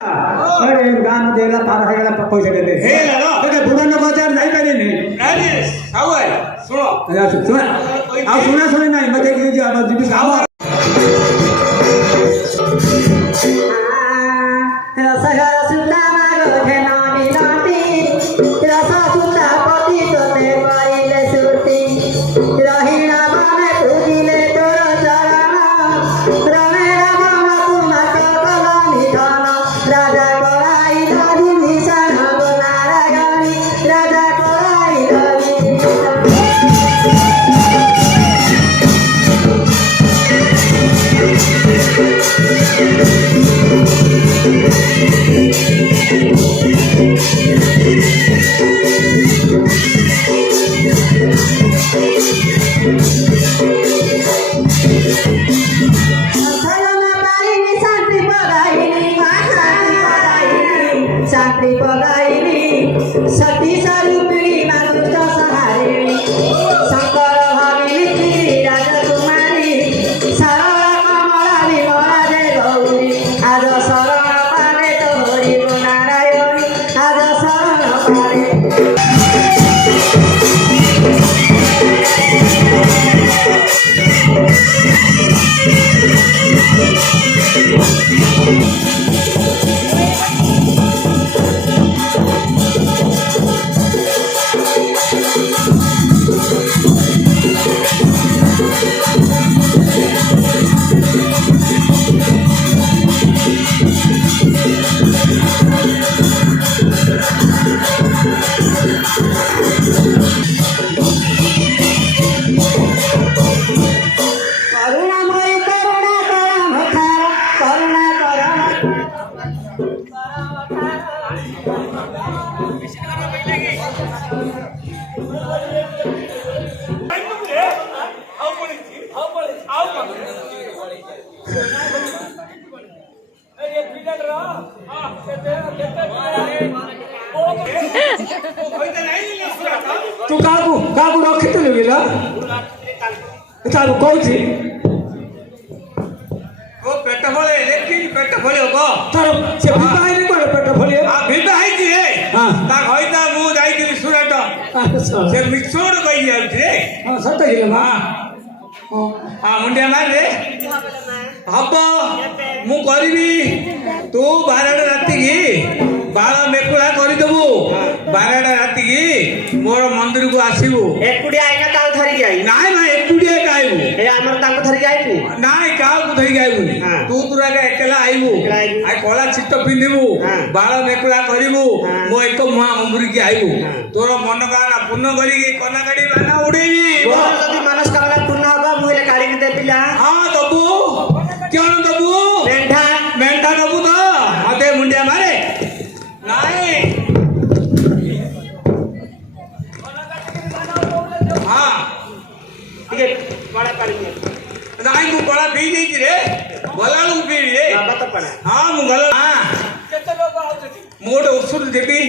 अरे गान देला तारा हेला पैसा देते हे लो तो बुढ़ा बाजार नहीं करे नहीं अरे सावय सुनो अच्छा सुना आप सुना सुने नहीं मत कीजिए अब दीदी गाओ रसगर सुता मागो घेनानी नाती रस सुता पति तोते पाइले सुरती रहिना माने पूजिले तोर चरण रमे राम तुमा कला निधन राजा कराई धरी निशान नारायणी राजा कराई धरी शांति पगाइनी सती स्वरूपिणी मातृ सहारिणी शंकर भगिनी राजकुमारी सरला कमला विमला जय गौरी आज शरण पावे तो हरि नारायणी आज शरण पावे करुणामय करुणा करम करुणा करम तू काकू रखी तो गेला तारू कहू छी ओ पेट भले लेकिन पेट भले को तार से बिबाह नहीं कर पेट भले आ बिबा है जी रे हां ता होइता मु जाई के सुरत अच्छा से मिक्सोड कहि जाउ रे हां सत गेला हां हां मुंडिया मार रे हब मु करबी तू 12 राती की बाळ मेकुळा करि देबू 12 राती की मोर मंदिर को आसीबू एकुडी आइना काउ धरि जाई नाय ना एकुडिया काइबू ए हमर तांको धरि आइबू नाय काउ धरि गाइबू हां। तू तुरा के अकेला आइबू अकेला आइबू। आ कोला चिट्ट पिंदिबू हां। बाळ मेकुळा करिबू हां। मो एक मुआ मंदिर की आइबू हां। तोर मन गाना पुण्य करी के कना गाडी बाना उडेबी तोर जदि मनस्कामना पूर्ण हबा मुइले काढी के देपिला हां दबू क्यों न दबू मेंढा मेंढा दबू तो मते मुंडिया मारे नाय हां ठीक है बड़ा काढी दे नाय मु बड़ा पी देई रे बोला लू पी रे बाबा तो पना हां मु गला हां केते लोग आउछथि मोड ओसुर देबी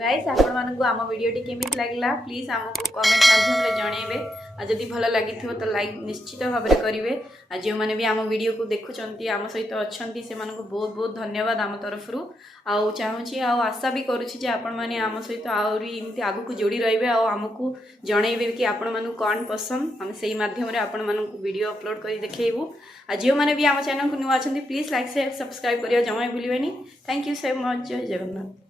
गाइस आपण मानकु आम वीडियोटी केमित लागला प्लीज आमको कमेंट माध्यम रे जणेबे आ जदि भल लगी तो लाइक निश्चित भाव में करेंगे। आ जो मैंने भी आम वीडियो को देखुंट आम सहित अच्छा से बहुत बहुत धन्यवाद आम तरफ आउ चाहूँगी आशा भी करुँची आपण मैंने आम सहित आमती आग को जोड़ी रे आमको जनइबे कि आपण मानू कौन पसंद आम से माध्यम आपण मानू वीडियो अपलोड कर देखू। आ जो मैंने भी आम चैनल को नुआ प्लीज लाइक शेयर सब्सक्राइब करिया जमा भूलिए। Thank you so much. जय जगन्नाथ।